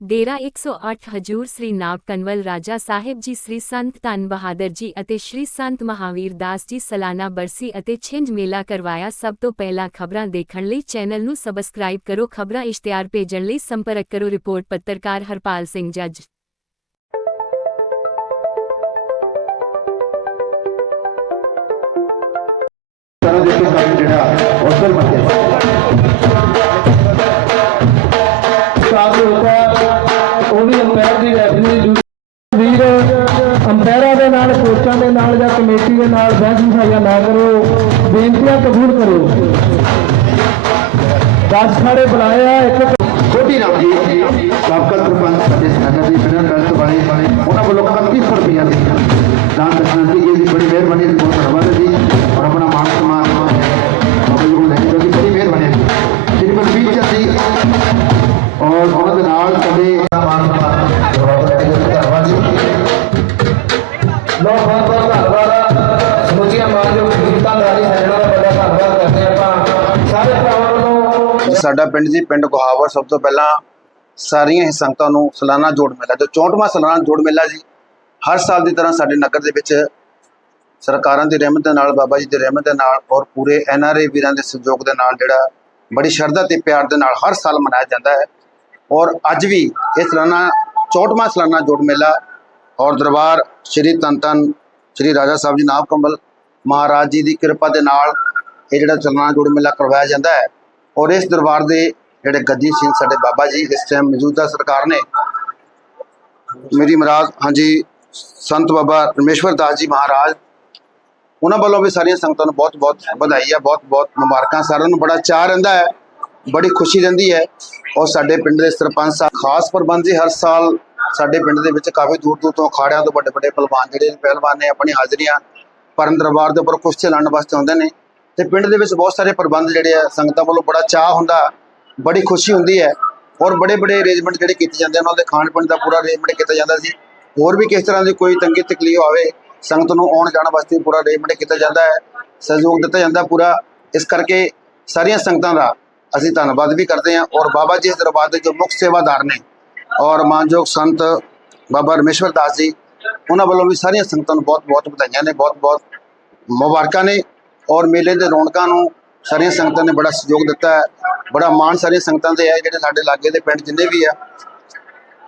ਡੇਰਾ 108 ਹਜੂਰ ਸ੍ਰੀ ਨਾਗ ਕਨਵਲ ਰਾਜਾ ਸਾਹਿਬ ਜੀ, ਸ੍ਰੀ ਸੰਤ ਧੰਨ ਬਹਾਦਰ ਜੀ ਅਤੇ ਸ੍ਰੀ ਸੰਤ ਮਹਾਵੀਰ ਦਾਸ ਜੀ ਸਾਲਾਨਾ ਬਰਸੀ ਅਤੇ ਛਿੰਝ ਮੇਲਾ ਕਰਵਾਇਆ। ਸਭ ਤੋਂ ਪਹਿਲਾਂ ਖਬਰਾਂ ਦੇਖਣ ਲਈ ਚੈਨਲ ਨੂੰ ਸਬਸਕ੍ਰਾਈਬ ਕਰੋ। ਖਬਰਾਂ ਇਸ਼ਤਿਹਾਰ ਭੇਜਣ ਲਈ ਸੰਪਰਕ ਕਰੋ। ਰਿਪੋਰਟ ਪੱਤਰਕਾਰ ਹਰਪਾਲ ਸਿੰਘ ਜੱਜ। ਜਿਹੜਾ ਹੌਸਲ ਮੰਨਿਆ। ਸਾਥ ਦੇ ਨਾਲ ਬਹਿਸ ਵਿਸਾਈਆਂ ਨਾ ਕਰੋ, ਬੇਨਤੀਆਂ ਕਬੂਲ ਕਰੋ। 10 ਖਾੜੇ ਬੁਲਾਇਆ, ਇੱਕ ਛੋਟੀ ਰਾਮ ਜੀ। ਸਾਬਕਾ ਸਰਪੰਚ ਸਾਡੇ ਸੈਨਾ ਦੇ ਬਿਨਾਂ ਟਰਸਟ ਵਾਲੇ ਉਹਨਾਂ ਵੱਲੋਂ 3100 ਰੁਪਇਆ ਦਿੱਤਾ ਦਾਨ ਦਸ਼ਨਾ ਦੀ ਜੀ ਬੜੀ ਮਿਹਰਬਾਨੀ ਬਹੁਤ ਧੰਨਵਾਦ ਜੀ। ਸਾਡਾ ਪਿੰਡ ਜੀ, ਪਿੰਡ ਗੁਹਾਵਰ ਸਭ ਤੋਂ ਪਹਿਲਾਂ ਸਾਰੀਆਂ ਹੀ ਸੰਗਤਾਂ ਨੂੰ ਸਾਲਾਨਾ ਜੋੜ ਮੇਲਾ, ਜੋ 64ਵਾਂ ਸਾਲਾਨਾ ਜੋੜ ਮੇਲਾ ਜੀ, ਹਰ ਸਾਲ ਦੀ ਤਰ੍ਹਾਂ ਸਾਡੇ ਨਗਰ ਦੇ ਵਿੱਚ ਸਰਕਾਰਾਂ ਦੀ ਰਹਿਮਤ ਦੇ ਨਾਲ, ਬਾਬਾ ਜੀ ਦੀ ਰਹਿਮਤ ਦੇ ਨਾਲ ਔਰ ਪੂਰੇ ਐਨ ਆਰ ਆਈ ਵੀਰਾਂ ਦੇ ਸਹਿਯੋਗ ਦੇ ਨਾਲ ਜਿਹੜਾ ਬੜੀ ਸ਼ਰਧਾ ਤੇ ਪਿਆਰ ਦੇ ਨਾਲ ਹਰ ਸਾਲ ਮਨਾਇਆ ਜਾਂਦਾ ਹੈ। ਔਰ ਅੱਜ ਵੀ ਇਹ ਸਾਲਾਨਾ 64ਵਾਂ ਸਾਲਾਨਾ ਜੋੜ ਮੇਲਾ ਔਰ ਦਰਬਾਰ ਸ਼੍ਰੀ ਧੰਨ ਧੰਨ ਸ਼੍ਰੀ ਰਾਜਾ ਸਾਹਿਬ ਜੀ ਨਾਮ ਕੰਬਲ ਮਹਾਰਾਜ ਜੀ ਦੀ ਕਿਰਪਾ ਦੇ ਨਾਲ ਇਹ ਜਿਹੜਾ ਸਾਲਾਨਾ ਜੋੜ ਮੇਲਾ ਕਰਵਾਇਆ ਜਾਂਦਾ ਹੈ। ਔਰ ਇਸ ਦਰਬਾਰ ਦੇ ਜਿਹੜੇ ਗੱਦੀ ਸਿੰਘ ਸਾਡੇ ਬਾਬਾ ਜੀ ਇਸ ਟਾਈਮ ਮੌਜੂਦਾ ਸਰਕਾਰ ਨੇ, ਮੇਰੀ ਮਹਾਰਾਜ ਹਾਂਜੀ, ਸੰਤ ਬਾਬਾ ਰਮੇਸ਼ਵਰ ਦਾਸ ਜੀ ਮਹਾਰਾਜ, ਉਹਨਾਂ ਵੱਲੋਂ ਵੀ ਸਾਰੀਆਂ ਸੰਗਤਾਂ ਨੂੰ ਬਹੁਤ ਬਹੁਤ ਵਧਾਈ ਹੈ ਬਹੁਤ ਬਹੁਤ ਮੁਬਾਰਕਾਂ, ਸਾਰਿਆਂ ਨੂੰ ਬੜਾ ਚਾਅ ਰਹਿੰਦਾ ਹੈ, ਬੜੀ ਖੁਸ਼ੀ ਰਹਿੰਦੀ ਹੈ, ਔਰ ਸਾਡੇ ਪਿੰਡ ਦੇ ਸਰਪੰਚ ਸਾਹਿਬ, ਖਾਸ ਪ੍ਰਬੰਧ ਜੀ ਹਰ ਸਾਲ ਸਾਡੇ ਪਿੰਡ ਦੇ ਵਿੱਚ ਕਾਫੀ ਦੂਰ ਦੂਰ ਤੋਂ ਅਖਾੜਿਆਂ ਤੋਂ ਵੱਡੇ ਵੱਡੇ ਪਹਿਲਵਾਨ ਜਿਹੜੇ ਪਹਿਲਵਾਨ ਨੇ ਆਪਣੀ ਹਾਜ਼ਰੀਆਂ ਪਰਨ ਦਰਬਾਰ ਦੇ ਉੱਪਰ ਕੁਸ਼ਤੀ ਲੜਨ ਵਾਸਤੇ ਆਉਂਦੇ ਨੇ ਤੇ ਪਿੰਡ ਦੇ ਵਿੱਚ ਬਹੁਤ ਸਾਰੇ ਪ੍ਰਬੰਧ ਜਿਹੜੇ ਆ, ਸੰਗਤਾਂ ਵੱਲੋਂ ਬੜਾ ਚਾਹ ਹੁੰਦਾ, ਬੜੀ ਖੁਸ਼ੀ ਹੁੰਦੀ ਹੈ ਔਰ ਬੜੇ ਬੜੇ ਅਰੇਂਜਮੈਂਟ ਜਿਹੜੇ ਕੀਤੇ ਜਾਂਦੇ ਉਹਨਾਂ ਦੇ ਖਾਣ ਪੀਣ ਦਾ ਪੂਰਾ ਅਰੇਂਜਮੈਂਟ ਕੀਤਾ ਜਾਂਦਾ ਸੀ। ਹੋਰ ਵੀ ਕਿਸ ਤਰ੍ਹਾਂ ਦੀ ਕੋਈ ਤੰਗੀ ਤਕਲੀਫ ਆਵੇ, ਸੰਗਤ ਨੂੰ ਆਉਣ ਜਾਣ ਵਾਸਤੇ ਪੂਰਾ ਅਰੇਂਜਮੈਂਟ ਕੀਤਾ ਜਾਂਦਾ ਹੈ, ਸਹਿਯੋਗ ਦਿੱਤਾ ਜਾਂਦਾ ਪੂਰਾ। ਇਸ ਕਰਕੇ ਸਾਰੀਆਂ ਸੰਗਤਾਂ ਦਾ ਅਸੀਂ ਧੰਨਵਾਦ ਵੀ ਕਰਦੇ ਹਾਂ ਔਰ ਬਾਬਾ ਜੀ ਇਸ ਦਰਬਾਰ ਦੇ ਜੋ ਮੁੱਖ ਸੇਵਾਦਾਰ ਨੇ ਔਰ ਮਾਨਯੋਗ ਸੰਤ ਬਾਬਾ ਰਮੇਸ਼ਵਰ ਦਾਸ ਜੀ, ਉਹਨਾਂ ਵੱਲੋਂ ਵੀ ਸਾਰੀਆਂ ਸੰਗਤਾਂ ਨੂੰ ਬਹੁਤ ਬਹੁਤ ਵਧਾਈਆਂ ਨੇ ਬਹੁਤ ਬਹੁਤ ਮੁਬਾਰਕਾਂ ਨੇ। ਔਰ ਮੇਲੇ ਦੇ ਰੌਣਕਾਂ ਨੂੰ ਸਾਰੀਆਂ ਸੰਗਤਾਂ ਨੇ ਬੜਾ ਸਹਿਯੋਗ ਦਿੱਤਾ ਹੈ। ਬੜਾ ਮਾਣ ਸਾਰੀਆਂ ਸੰਗਤਾਂ ਦੇ ਹੈ, ਜਿਹੜੇ ਸਾਡੇ ਲਾਗੇ ਦੇ ਪਿੰਡ ਜਿੰਨੇ ਵੀ ਆ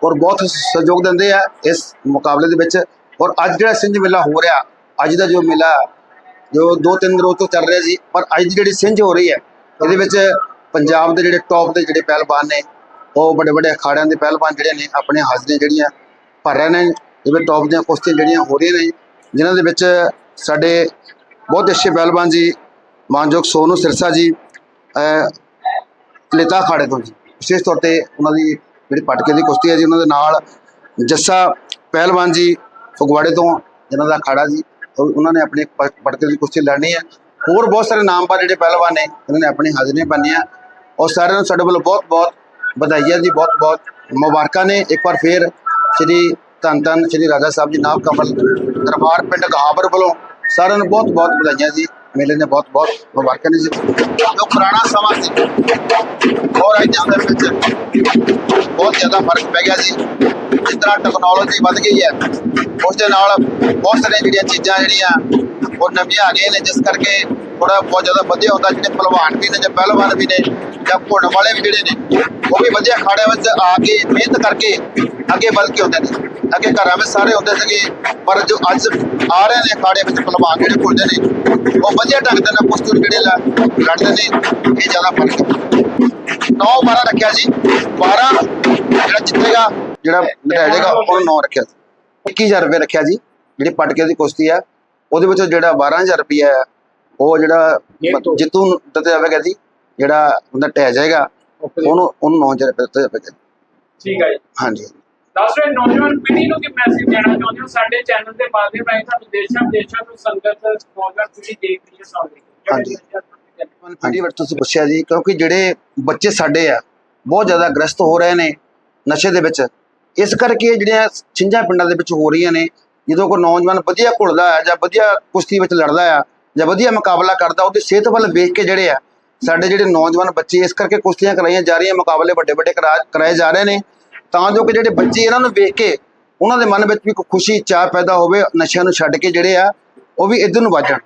ਔਰ ਬਹੁਤ ਸਹਿਯੋਗ ਦਿੰਦੇ ਆ ਇਸ ਮੁਕਾਬਲੇ ਦੇ ਵਿੱਚ। ਔਰ ਅੱਜ ਜਿਹੜਾ ਸਿੰਝ ਮੇਲਾ ਹੋ ਰਿਹਾ, ਅੱਜ ਦਾ ਜੋ ਮੇਲਾ, ਜੋ ਦੋ ਤਿੰਨ ਰੋਜ਼ ਤੋਂ ਚੱਲ ਰਿਹਾ ਸੀ, ਪਰ ਅੱਜ ਜਿਹੜੀ ਸਿੰਝ ਹੋ ਰਹੀ ਹੈ, ਇਹਦੇ ਵਿੱਚ ਪੰਜਾਬ ਦੇ ਜਿਹੜੇ ਟੌਪ ਦੇ ਜਿਹੜੇ ਪਹਿਲਵਾਨ ਨੇ, ਉਹ ਵੱਡੇ ਵੱਡੇ ਅਖਾੜਿਆਂ ਦੇ ਪਹਿਲਵਾਨ ਜਿਹੜੇ ਨੇ, ਆਪਣੇ ਹਾਜ਼ਰੀਆਂ ਜਿਹੜੀਆਂ ਭਰ ਰਹੇ ਨੇ, ਜਿਵੇਂ ਟੌਪ ਦੀਆਂ ਕੁਸ਼ਤੀਆਂ ਜਿਹੜੀਆਂ ਹੋ ਰਹੀਆਂ ਨੇ, ਜਿਨ੍ਹਾਂ ਦੇ ਵਿੱਚ ਸਾਡੇ ਬਹੁਤ ਅੱਛੇ ਪਹਿਲਵਾਨ ਜੀ, ਮਾਨਯੋਗ ਸੋਨੂ ਸਿਰਸਾ ਜੀ, ਅਹ ਖਾੜੇ ਤੋਂ ਜੀ। ਵਿਸ਼ੇਸ਼ ਤੌਰ ਤੇ ਉਹਨਾਂ ਦੀ ਜਿਹੜੀ ਪਟਕੇ ਦੀ ਕੁਸ਼ਤੀ ਹੈ ਜੀ, ਉਹਨਾਂ ਦੇ ਨਾਲ ਜੱਸਾ ਪਹਿਲਵਾਨ ਜੀ ਫਗਵਾੜੇ ਤੋਂ ਜਿਨ੍ਹਾਂ ਦਾ ਅਖਾੜਾ ਜੀ ਉਹਨਾਂ ਨੇ ਆਪਣੇ ਪ- ਪਟਕੇ ਦੀ ਕੁਸ਼ਤੀ ਲੜਨੀ ਹੈ। ਹੋਰ ਬਹੁਤ ਸਾਰੇ ਨਾਮਵਰ ਜਿਹੜੇ ਪਹਿਲਵਾਨ ਨੇ, ਉਹਨਾਂ ਨੇ ਆਪਣੀ ਹਾਜ਼ਰੀਆਂ ਪਾਈਆਂ ਔਰ ਸਾਰਿਆਂ ਨੂੰ ਸਾਡੇ ਵੱਲੋਂ ਬਹੁਤ ਬਹੁਤ ਵਧਾਈਆਂ ਜੀ, ਬਹੁਤ ਬਹੁਤ ਮੁਬਾਰਕਾਂ ਨੇ। ਇੱਕ ਵਾਰ ਫੇਰ ਸ੍ਰੀ ਧੰਨ ਧੰਨ ਸ੍ਰੀ ਰਾਜਾ ਸਾਹਿਬ ਜੀ, ਨਾਮ ਕਮਲ ਦਰਬਾਰ ਪਿੰਡ ਗਹਾਬਰ ਵੱਲੋਂ ਸਾਰਿਆਂ ਨੂੰ ਬਹੁਤ ਬਹੁਤ ਵਧਾਈਆਂ ਜੀ। ਮੇਲੇ ਨੇ ਬਹੁਤ ਬਹੁਤ ਮੁਬਾਰਕਾਂ ਨੇ ਜੀ। ਜੋ ਪੁਰਾਣਾ ਸਮਾਂ ਸੀ ਔਰ ਅੱਜ ਦੇ ਵਿੱਚ ਬਹੁਤ ਜ਼ਿਆਦਾ ਫ਼ਰਕ ਪੈ ਗਿਆ ਜੀ। ਜਿਸ ਤਰ੍ਹਾਂ ਟੈਕਨੋਲੋਜੀ ਵੱਧ ਗਈ ਹੈ, ਉਸ ਦੇ ਨਾਲ ਬਹੁਤ ਸਾਰੀਆਂ ਜਿਹੜੀਆਂ ਚੀਜ਼ਾਂ ਜਿਹੜੀਆਂ ਉਹ ਨਵੀਆਂ ਆ ਗਈਆਂ ਨੇ, ਜਿਸ ਕਰਕੇ ਥੋੜਾ ਬਹੁਤ ਜ਼ਿਆਦਾ ਵਧੀਆ ਹੁੰਦਾ। ਜਿਹੜੇ ਪਹਿਲਵਾਨ ਵੀ ਨੇ ਜਾਂ ਪਹਿਲਵਾਨ ਵੀ ਨੇ ਜਾਂ ਘੁੰਡ ਵਾਲੇ ਵੀ ਜਿਹੜੇ ਨੇ, ਉਹ ਵੀ ਵਧੀਆ ਖਾੜਿਆਂ ਵਿੱਚ ਆ ਕੇ ਮਿਹਨਤ ਕਰਕੇ ਅੱਗੇ ਵੱਧ ਕੇ ਆਉਂਦੇ ਨੇ। ਅੱਗੇ ਘਰਾਂ ਵਿੱਚ ਸਾਰੇ ਹੁੰਦੇ ਸੀਗੇ। ਪਰ ਜੋ ਅੱਜ ਆ ਰਹੇ ਨੇ ਖਾੜੇ ਵਿੱਚ ਪਹਿਲਵਾਨ ਜਿਹੜੇ ਘੁੰਡੇ ਨੇ ਉਹ ਵਧੀਆ ਢੰਗ ਦੇ ਨਾਲ ਕੁਸ਼ਤੀ ਜਿਹੜੇ ਲ- ਲੜਦੇ ਨੇ ਇਹ ਜ਼ਿਆਦਾ ਫ਼ਰਕ ਹੈ। 9 12 ਰੱਖਿਆ ਸੀ। 12 ਜਿਹੜਾ ਜਿੱਤੇਗਾ ਜਿਹੜਾ ਲੜਾਇਆ ਜਾਏਗਾ ਉਹਨੂੰ 9 ਰੱਖਿਆ ਸੀ। 21000 ਰੁਪਏ ਰੱਖਿਆ ਜੀ ਜਿਹੜੀ ਪਟਕੇ ਦੀ ਕੁਸ਼ਤੀ ਆ ਉਹਦੇ ਵਿੱਚੋਂ ਜਿਹੜਾ 12000 ਰੁਪਏ ਹੈ ਉਹ ਜਿਹੜਾ ਜੇਤੂ। ਜਿੱਤੂ ਨੂੰ ਦਿੱਤਾ ਜਾਵੇਗਾ ਜੀ ਜਿਹੜਾ ਉਹਦਾ ਟਹਿ ਜਾਏਗਾ ਉਹਨੂੰ ਉਹਨੂੰ 9000 ਰੁਪਏ ਦਿੱਤਾ ਜਾਵੇਗਾ ਠੀਕ ਹੈ ਜੀ। ਹਾਂਜੀ। ਦੱਸ ਰਹੇ, ਨੌਜਵਾਨ ਪੀੜ੍ਹੀ ਨੂੰ ਕੀ ਮੈਸੇਜ ਦੇਣਾ ਚਾਹੁੰਦੇ ਹੋ? ਸਾਡੇ ਚੈਨਲ ਦੇ ਮਾਧਿਅਮ ਰਾਹੀਂ ਤੁਹਾਨੂੰ ਦੇਸ਼ਾਂ ਵਿਦੇਸ਼ਾਂ ਤੋਂ ਸੰਗਤ, ਨੌਜਵਾਨ ਪੀੜ੍ਹੀ ਦੇਖ ਰਹੀ ਹੈ ਸੁਣ ਹਾਂਜੀ। ਪੀੜੀ ਵਰ ਤੁਸੀਂ ਪੁੱਛਿਆ ਜੀ, ਕਿਉਂਕਿ ਜਿਹੜੇ ਬੱਚੇ ਸਾਡੇ ਆ, ਬਹੁਤ ਜ਼ਿਆਦਾ ਗ੍ਰਸਤ ਹੋ ਰਹੇ ਨੇ ਨਸ਼ੇ ਦੇ ਵਿੱਚ। ਇਸ ਕਰਕੇ ਜਿਹੜੀਆਂ ਛਿੰਝਾਂ ਪਿੰਡਾਂ ਦੇ ਵਿੱਚ ਹੋ ਰਹੀਆਂ ਨੇ, ਜਦੋਂ ਕੋਈ ਨੌਜਵਾਨ ਵਧੀਆ ਘੁਲਦਾ ਹੈ ਜਾਂ ਵਧੀਆ ਕੁਸ਼ਤੀ ਵਿੱਚ ਲੜਦਾ ਆ ਜਾਂ ਵਧੀਆ ਮੁਕਾਬਲਾ ਕਰਦਾ, ਉਹਦੀ ਸਿਹਤ ਵੱਲ ਵੇਖ ਕੇ ਜਿਹੜੇ ਆ, ਸਾਡੇ ਜਿਹੜੇ ਨੌਜਵਾਨ ਬੱਚੇ ਇਸ ਕਰਕੇ ਕੁਸ਼ਤੀਆਂ ਕਰਾਈਆਂ ਜਾ ਰਹੀਆਂ, ਮੁਕਾਬਲੇ ਵੱਡੇ ਵੱਡੇ ਕਰਾਏ ਜਾ ਰਹੇ ਨੇ। ਤਾਂ ਜੋ ਕਿ ਜਿਹੜੇ ਬੱਚੇ ਇਹਨਾਂ ਨੂੰ ਵੇਖ ਕੇ ਉਹਨਾਂ ਦੇ ਮਨ ਵਿੱਚ ਵੀ ਕੋਈ ਖੁਸ਼ੀ ਚਾਹ ਪੈਦਾ ਹੋਵੇ, ਨਸ਼ਿਆਂ ਨੂੰ ਛੱਡ ਕੇ ਜਿਹੜੇ ਆ, ਉਹ ਵੀ ਇੱਧਰ ਨੂੰ ਵੱਜਣ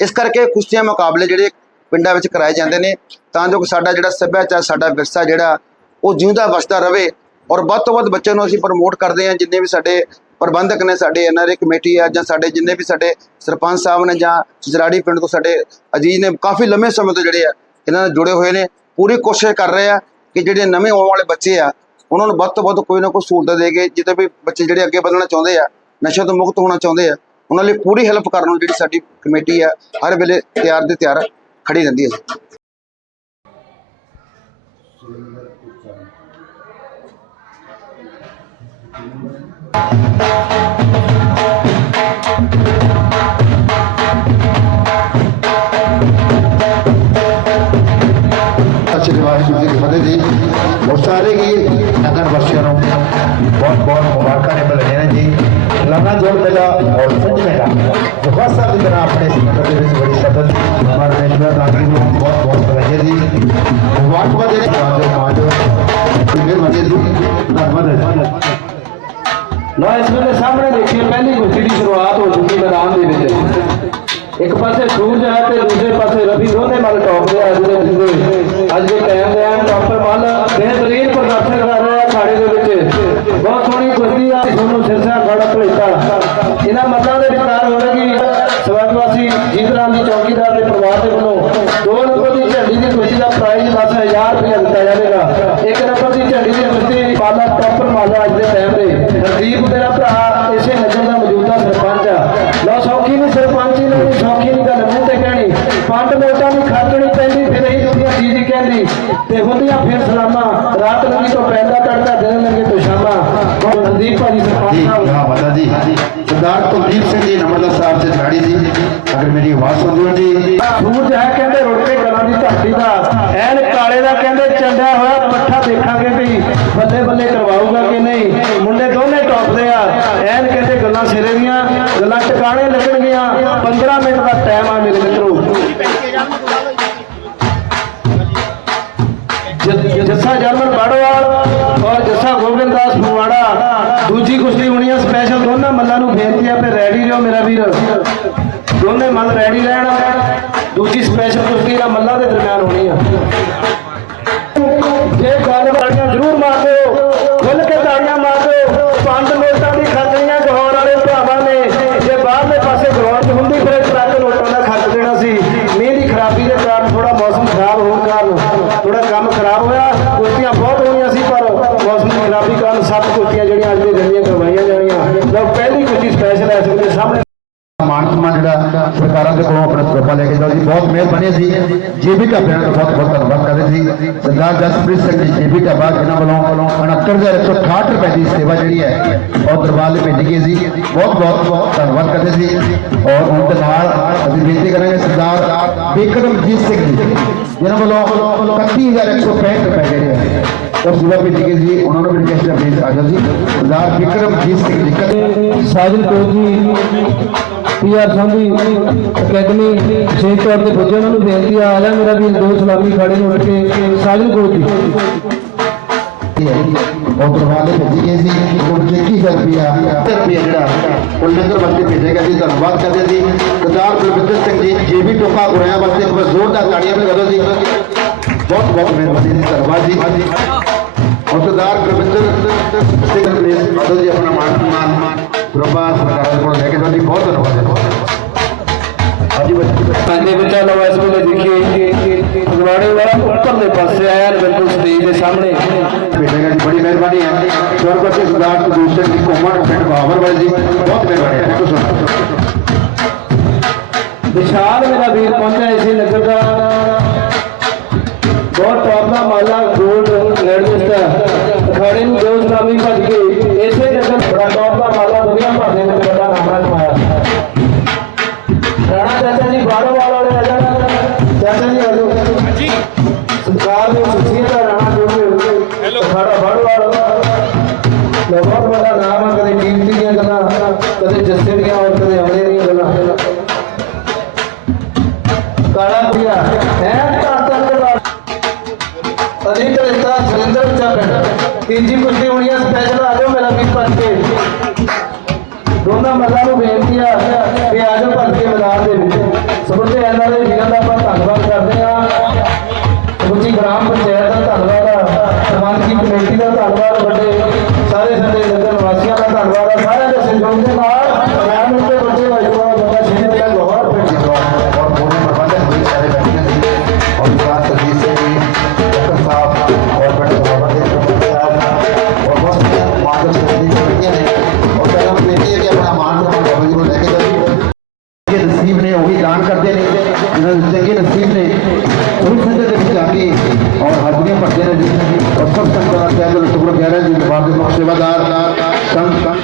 ਇਸ ਕਰਕੇ ਕੁਸ਼ਤੀਆਂ ਮੁਕਾਬਲੇ ਜਿਹੜੇ ਪਿੰਡਾਂ ਵਿੱਚ ਕਰਾਏ ਜਾਂਦੇ ਨੇ, ਤਾਂ ਜੋ ਕਿ ਸਾਡਾ ਜਿਹੜਾ ਸੱਭਿਆਚਾਰ, ਸਾਡਾ ਵਿਰਸਾ ਜਿਹੜਾ, ਉਹ ਜਿਉਂਦਾ ਵਸਦਾ ਰਵੇ ਔਰ ਵੱਧ ਤੋਂ ਵੱਧ ਬੱਚਿਆਂ ਨੂੰ ਅਸੀਂ ਪ੍ਰਮੋਟ ਕਰਦੇ ਹਾਂ, ਜਿੰਨੇ ਵੀ ਸਾਡੇ ਪ੍ਰਬੰਧਕ ਨੇ, ਸਾਡੇ ਐਨਆਰਏ ਕਮੇਟੀ ਆ ਜਾਂ ਸਾਡੇ ਜਿੰਨੇ ਵੀ ਸਾਡੇ ਸਰਪੰਚ ਸਾਹਿਬ ਨੇ ਜਾਂ ਜਰਾੜੀ ਪਿੰਡ ਤੋਂ ਸਾਡੇ ਅਜੀਜ਼ ਨੇ, ਕਾਫੀ ਲੰਮੇ ਸਮੇਂ ਤੋਂ ਜਿਹੜੇ ਆ, ਇਹਨਾਂ ਨਾਲ ਜੁੜੇ ਹੋਏ ਨੇ। ਪੂਰੀ ਕੋਸ਼ਿਸ਼ ਕਰ ਰਹੇ ਆ ਕਿ ਜਿਹੜੇ ਨਵੇਂ ਆਉਣ ਵਾਲੇ ਬੱਚੇ ਆ ਉਹਨਾਂ ਨੂੰ ਵੱਧ ਤੋਂ ਵੱਧ ਕੋਈ ਨਾ ਕੋਈ ਸਹੂਲਤਾਂ ਦੇ ਕੇ ਜਿੱਤੇ ਵੀ ਬੱਚੇ ਜਿਹੜੇ ਅੱਗੇ ਵਧਣਾ ਚਾਹੁੰਦੇ ਆ ਨਸ਼ੇ ਤੋਂ ਮੁਕਤ ਹੋਣਾ ਚਾਹੁੰਦੇ ਆ, ਉਹਨਾਂ ਲਈ ਪੂਰੀ ਹੈਲਪ ਕਰਨ ਨੂੰ ਜਿਹੜੀ ਸਾਡੀ ਕਮੇਟੀ ਆ, ਹਰ ਵੇਲੇ ਤਿਆਰ ਦੇ ਤਿਆਰ ਖੜੀ ਰਹਿੰਦੀ ਹੈ ਸ੍ਰੀ ਪਾਸੇ ਤੇ ਦੂਜੇ ਪਾਸੇ ਰਵੀ ਦੋਨੇ ਮੱਲ ਟੌਪ ਦੇ ਅੱਜ ਦੇ। ਅੱਜ ਦੇ ਟਾਈਮ ਦੇ ਆਨ ਟੌਪਰ ਮੱਲ ਬਿਹਤਰੀਨ ਪ੍ਰਦਰਸ਼ਨ ਕਰ ਰਹੇ ਆ ਖਾੜੇ ਦੇ ਵਿੱਚ ਬਹੁਤ ਸੋਹਣੀ ਕੁਸ਼ਤੀ ਆ ਤੁਹਾਨੂੰ ਸਿਰਸਾ ਖੜਾ ਭਲੇਤਾ ਇਹਨਾਂ ਮੱਲਾਂ ਦੇ ਵਿਚਕਾਰ ਹੋਵੇਗੀ ਸਵਰਗਵਾਸੀ ਜੀਤ ਰਾਮ ਦੀ ਚੌਕੀਦਾਰ ਦੇ ਪਰਿਵਾਰ ਦੇ ਵੱਲੋਂ ਦੋ ਨੰਬਰ ਦੀ ਝੰਡੀ ਦੀ ਕੁਸ਼ਤੀ ਦਾ ਪ੍ਰਾਈਜ਼ 10000 ਰੁਪਏ ਦਿੱਤਾ ਜਾਵੇਗਾ ਇੱਕ ਨੰਬਰ ਦੀ ਝੰਡੀ ਦੀ ਕੁਸ਼ਤੀ ਪਾਲਾ ਟੌਪਰ ਮਾਲਾ ਅੱਜ ਦੇ ਟਾਈਮ ਦੇ ਹਰਦੀਪ ਮੇਰਾ ਭਰਾ ਇਸੇ ਨਗਰ ਦਾ ਮੌਜੂਦਾ ਸਰਪੰਚ ਆ ਲੋ ਸੌਖੀ ਨਹੀਂ ਸਰਪੰਚੀ ਨਹੀਂ ਸੌਖੀ ਨਹੀਂ ਗੱਲ ਮੂੰਹ ਤੇ ਕਹਿਣੀ ਪੰਜ ਵੋਟਾਂ ਦੀ ਖਰਚਣੀ ਪੈਂਦੀ ਫਿਰ ਹੀ ਦੁਨੀਆ ਚੀਜ਼ ਹੀ ਕਹਿੰਦੀ ਤੇ ਹੁੰਦੀਆਂ ਫਿਰ ਸਲਾਮਾਂ। ਰਾਤ ਲੰਗੀ ਤੋਂ ਪੈਂਦਾ ਤੜਕਾ ਦਿਨ ਲੰਗੇ ਤੋਂ ਸ਼ਾਮਾਂ। ਬਹੁਤ ਭਾਜੀ ਸਰਪੰਚ ਸਾਹਿਬ। ਜੀ। ਸਰਦਾਰ ਕੁਲਦੀਪ ਸਿੰਘ ਜੀ ਨਮਲਾ ਸਾਹਿਬ ਤੇ ਝਾੜੀ ਜੀ। ਅਗਰ ਮੇਰੀ ਆਵਾਜ਼ ਸੁਣਦੇ ਹੋ ਜੀ। ਸੂਰਜ ਹੈ ਕਹਿੰਦੇ ਰੋਟੇ ਗਲਾਂ ਦੀ ਧਰਤੀ ਦਾ। ਐਨ ਕਾਲੇ ਦਾ ਕਹਿੰਦੇ ਚੰਡਾ ਹੋਇਆ ਪੱਠਾ ਦੇਖਾਂਗੇ ਵੀ ਬੱਲੇ ਬੱਲੇ ਕਰਵਾਊਗਾ ਕਿ ਨਹੀਂ। ਮੁੰਡੇ ਦੋਨੇ ਟੌਪਦੇ ਆ। ਐਨ ਕਹਿੰਦੇ ਗੱਲਾਂ ਸਿਰੇ ਦੀਆਂ ਗੱਲਾਂ ਟਿਕਾਣੇ ਲੱਗਣਗੀਆਂ। 15 ਮਿੰਟ ਦਾ ਟਾਈਮ ਆ ਮੇਰੇ ਮਿੱਤਰੋ। ਜੱਸਾ ਜਰਮਨ ਬਾੜੋਵਾਲ ਔਰ ਜੱਸਾ ਗੋਬਿੰਦਦਾਸ ਫਗਵਾੜਾ, ਦੂਜੀ ਕੁਸ਼ਤੀ ਹੋਣੀ ਆ ਸਪੈਸ਼ਲ ਦੋਨਾਂ ਮੱਲਾਂ ਨੂੰ ਬੇਨਤੀ ਆ ਕਿ ਰੈਡੀ ਰਹੋ ਮੇਰਾ ਵੀਰ। ਦੋਨੇ ਮੱਲ ਰੈਡੀ ਰਹਿਣ। ਦੂਜੀ ਸਪੈਸ਼ਲ ਕੁਸ਼ਤੀ ਦਾ ਮੱਲਾਂ ਦੇ ਦਰਮਿਆਨ ਹੋਣੀ ਆ। ਜੇ ਗੱਲ ਵਾਲੀਆਂ ਜ਼ਰੂਰ ਮਾਰ ਜੀ ਬਹੁਤ ਮਿਹਰਬਾਨੀ ਸੀ ਜੀਬੀ ਢਾਬਿਆਂ ਦਾ ਬਹੁਤ ਬਹੁਤ ਧੰਨਵਾਦ ਕਰਦੇ ਸੀ ਸਰਦਾਰ ਜਸਪ੍ਰੀਤ ਸਿੰਘ ਜੀ ਜੀਬੀ ਢਾਬਾ ਜਿਨ੍ਹਾਂ ਵੱਲੋਂ 69168 ਰੁਪਏ ਦੀ ਸੇਵਾ ਜਿਹੜੀ ਹੈ ਉਹ ਦਰਬਾਰ ਲਈ ਭੇਜੀ ਗਈ ਸੀ ਬਹੁਤ ਬਹੁਤ ਧੰਨਵਾਦ ਕਰਦੇ ਸੀ ਔਰ ਹੁਣ ਦੇ ਨਾਲ ਅਸੀਂ ਬੇਨਤੀ ਕਰਾਂਗੇ ਸਰਦਾਰ ਬਿਕਰਮਜੀਤ ਸਿੰਘ ਜੀ ਜਿਨ੍ਹਾਂ ਵੱਲੋਂ 31165 ਰੁਪਏ ਜਿਹੜੇ ਹੈ ਉਹ ਸੇਵਾ ਭੇਜੀ ਗਈ ਸੀ ਉਹਨਾਂ ਨੂੰ ਵੀ ਰਿਕਵੈਸਟ ਅਪੀਲ ਆ ਜਾਂਦੀ ਸਰਦਾਰ ਬਿਕਰਮਜੀਤ ਸਿੰਘ ਜੀ ਕਦੇ ਸਾਜਨ ਕੌਰ ਜੀ ਪੀਆਰ ਸੰਧੀ ਅਕੈਡਮੀ ਵਿਸ਼ੇਸ਼ ਤੌਰ ਤੇ ਪੁੱਜੇ ਉਹਨਾਂ ਨੂੰ ਬੇਨਤੀ ਆ ਆਲਾ ਮੇਰਾ ਵੀ ਦੋ ਸਲਾਮੀ ਖਾੜੇ ਨੂੰ ਉੱਠ ਕੇ ਸਾਜਨ ਕੌਰ ਜੀ। ਉਹ ਦਰਬਾਰ ਦੇ ਭੇਜੀ ਗਈ ਸੀ, ਉਹ 21000 ਰੁਪਿਆ ਰੁਪਿਆ ਜਿਹੜਾ, ਉਹ ਲੰਗਰ ਵਾਸਤੇ ਭੇਜਿਆ ਗਿਆ ਸੀ, ਧੰਨਵਾਦ ਕਰਦੇ ਸੀ। ਸਰਦਾਰ ਬਲਵਿੰਦਰ ਸਿੰਘ ਜੀ ਜੇਬੀ ਟੋਕਾ ਗੁਰਿਆ ਵਾਸਤੇ ਇੱਕ ਜ਼ੋਰਦਾਰ ਤਾੜੀਆਂ ਵੀ ਕਰੋ ਜੀ ਬਹੁਤ ਬਹੁਤ ਮਿਹਰਬਾਨੀ ਜੀ, ਧੰਨਵਾਦ ਜੀ। ਸਰਦਾਰ ਬਲਵਿੰਦਰ ਸਿੰਘ ਪਲੀਜ਼ ਜੀ, ਆਪਣਾ ਮਾਨ ਸਨਮਾਨ। ਪ੍ਰਭਾ ਸਰਕਾਰ ਕੋਲ ਲੈ ਕੇ ਤੁਹਾਡੀ ਬਹੁਤ ਧੰਨਵਾਦ ਹੈ। ਹਾਂਜੀ ਬੱਚੇ ਪੰਨੇ ਵਿੱਚ ਲਓ ਇਸ ਵੇਲੇ ਦੇਖੀਏ ਫਗਵਾੜੇ ਵਾਲਾ ਉੱਪਰਲੇ ਪਾਸੇ ਆਇਆ ਬਿਲਕੁਲ ਸਟੇਜ ਦੇ ਸਾਹਮਣੇ। ਭੇਜੇਗਾ ਜੀ ਬੜੀ ਮਿਹਰਬਾਨੀ ਹੈ। ਸਵਰਗਵਾਸੀ ਸਰਦਾਰ ਕੁਲਦੀਪ ਸਿੰਘ ਜੀ ਘੁੰਮਣ ਪਿੰਡ ਬਾਵਰ ਵਾਲੇ ਜੀ ਬਹੁਤ ਮਿਹਰਬਾਨੀ ਹੈ। ਥੈਂਕ ਯੂ ਸੋ ਵਿਸ਼ਾਲ ਮੇਰਾ ਵੀਰ ਪਹੁੰਚਿਆ ਇਸੇ ਨਗਰ ਦਾ। ਬਹੁਤ ਟੌਪ ਦਾ ਮਾਲਾ ਗੋਲਡ ਮੈਡਲਿਸਟ ਹੈ ਅਖਾੜੇ ਨੂੰ ਦੋ ਸਲਾਮੀ ਭੱਜ ਕੇ ਵਿੱਚ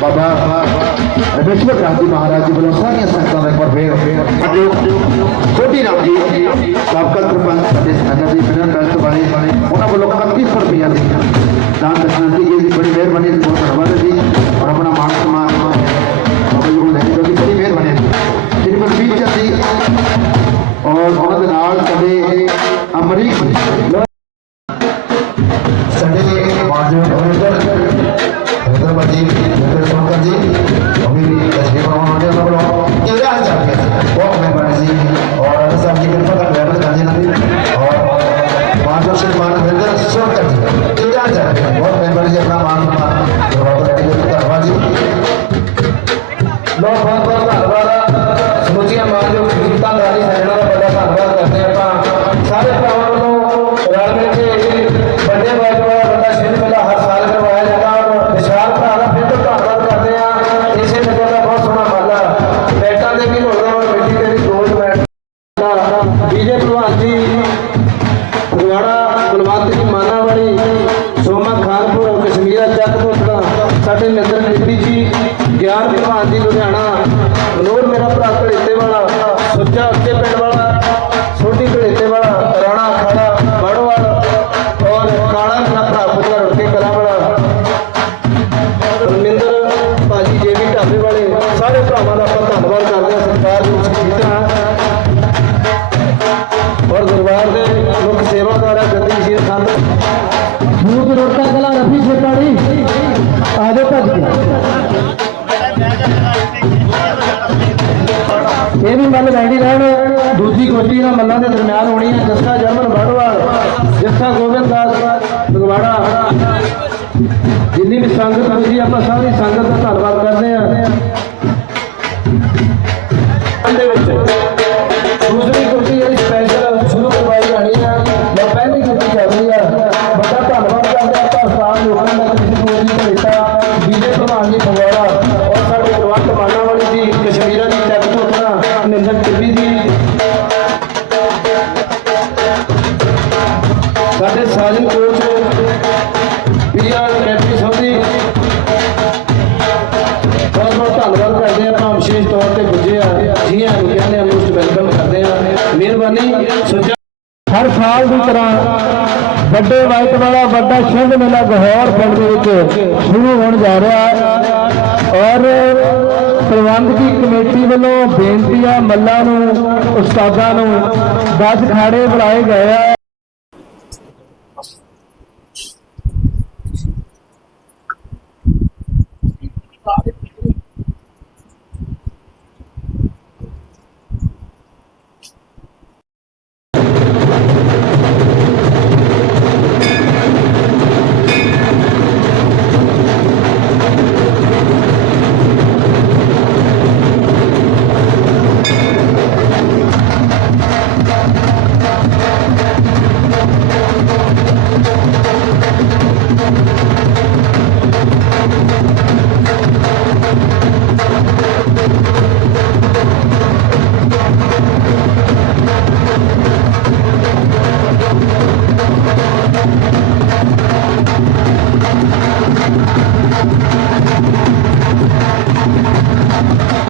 ਬਾਬਾ ਰਮੇਸ਼ਵਰ ਰਾਜੀ ਮਹਾਰਾਜ ਜੀ ਵੱਲੋਂ ਸਾਰੀਆਂ ਸੰਗਤਾਂ ਦਾ ਇੱਕ ਵਾਰ ਫੇਰ ਅੱਗੇ ਛੋਟੀ ਰਾਮ ਜੀ, ਸਾਬਕਾ ਸਰਪੰਚ ਸਾਡੇ ਸੰਗਤ ਦੇ ਬਿਨਾਂ ਦਲਤ ਬਣੇ ਉਹਨਾਂ ਵੱਲੋਂ 31 ਰੁਪਏ ਦੀ ਦਾਨ ਦੱਸਣ ਦੀ ਬੜੀ ਮਿਹਰਬਾਨੀ ਤੇ ਬਹੁਤ ਧੰਨਵਾਦ ਢਾਬੇ ਵਾਲੇ, ਸਾਰੇ ਭਰਾਵਾਂ ਦਾ ਆਪਾਂ ਧੰਨਵਾਦ ਕਰਦੇ ਹਾਂ ਸਰਕਾਰ ਨੂੰ ਸ਼ਹੀਦਾਂ ਔਰ ਦਰਬਾਰ ਦੇ ਮੁੱਖ ਸੇਵਾਦਾਰਾ ਗੱਦੀ ਸ਼ੀਰ ਸੰਤ ਸੂਤ ਰੋਟਾ ਕਲਾ ਰਫੀ ਛੇਤਾੜੀ ਆਜੋ ਭੱਜ ਕੇ। ਇਹ ਵੀ ਮੱਲ ਲੈਣੀ ਰਹਿਣ, ਦੂਜੀ ਕੋਟੀ ਨਾਲ ਮੱਲਾਂ ਦੇ ਦਰਮਿਆਨ ਹੋਣੀ ਹੈ। ਜੱਸਾ ਜਰਮਨ ਬੜਵਾਲ, ਜੱਸਾ ਗੋਬਿੰਦ ਦਾਸ ਭਗਵਾੜਾ ਵੀ ਸੰਗਤ ਤੁਸੀਂ ਆਪਾਂ ਸਾਰੀ ਸੰਗਤ ਦਾ ਧੰਨਵਾਦ ਕਰਦੇ ਆ ਹਰ ਸਾਲ ਦੀ ਤਰ੍ਹਾਂ ਵੱਡੇ ਵਾਇਟ ਵਾਲਾ, ਵੱਡਾ ਸ਼ਿੰਗ ਮੇਲਾ ਗਹੌਰ ਪਿੰਡ ਦੇ ਵਿੱਚ ਸ਼ੁਰੂ ਹੋਣ ਜਾ ਰਿਹਾ ਹੈ। ਔਰ ਪ੍ਰਬੰਧਕੀ ਕਮੇਟੀ ਵੱਲੋਂ ਬੇਨਤੀ ਆ ਮੱਲਾ ਨੂੰ, ਉਸਤਾਦਾਂ ਨੂੰ ਦਸ ਖਾੜੇ ਬੁਲਾਏ ਗਏ ਆ।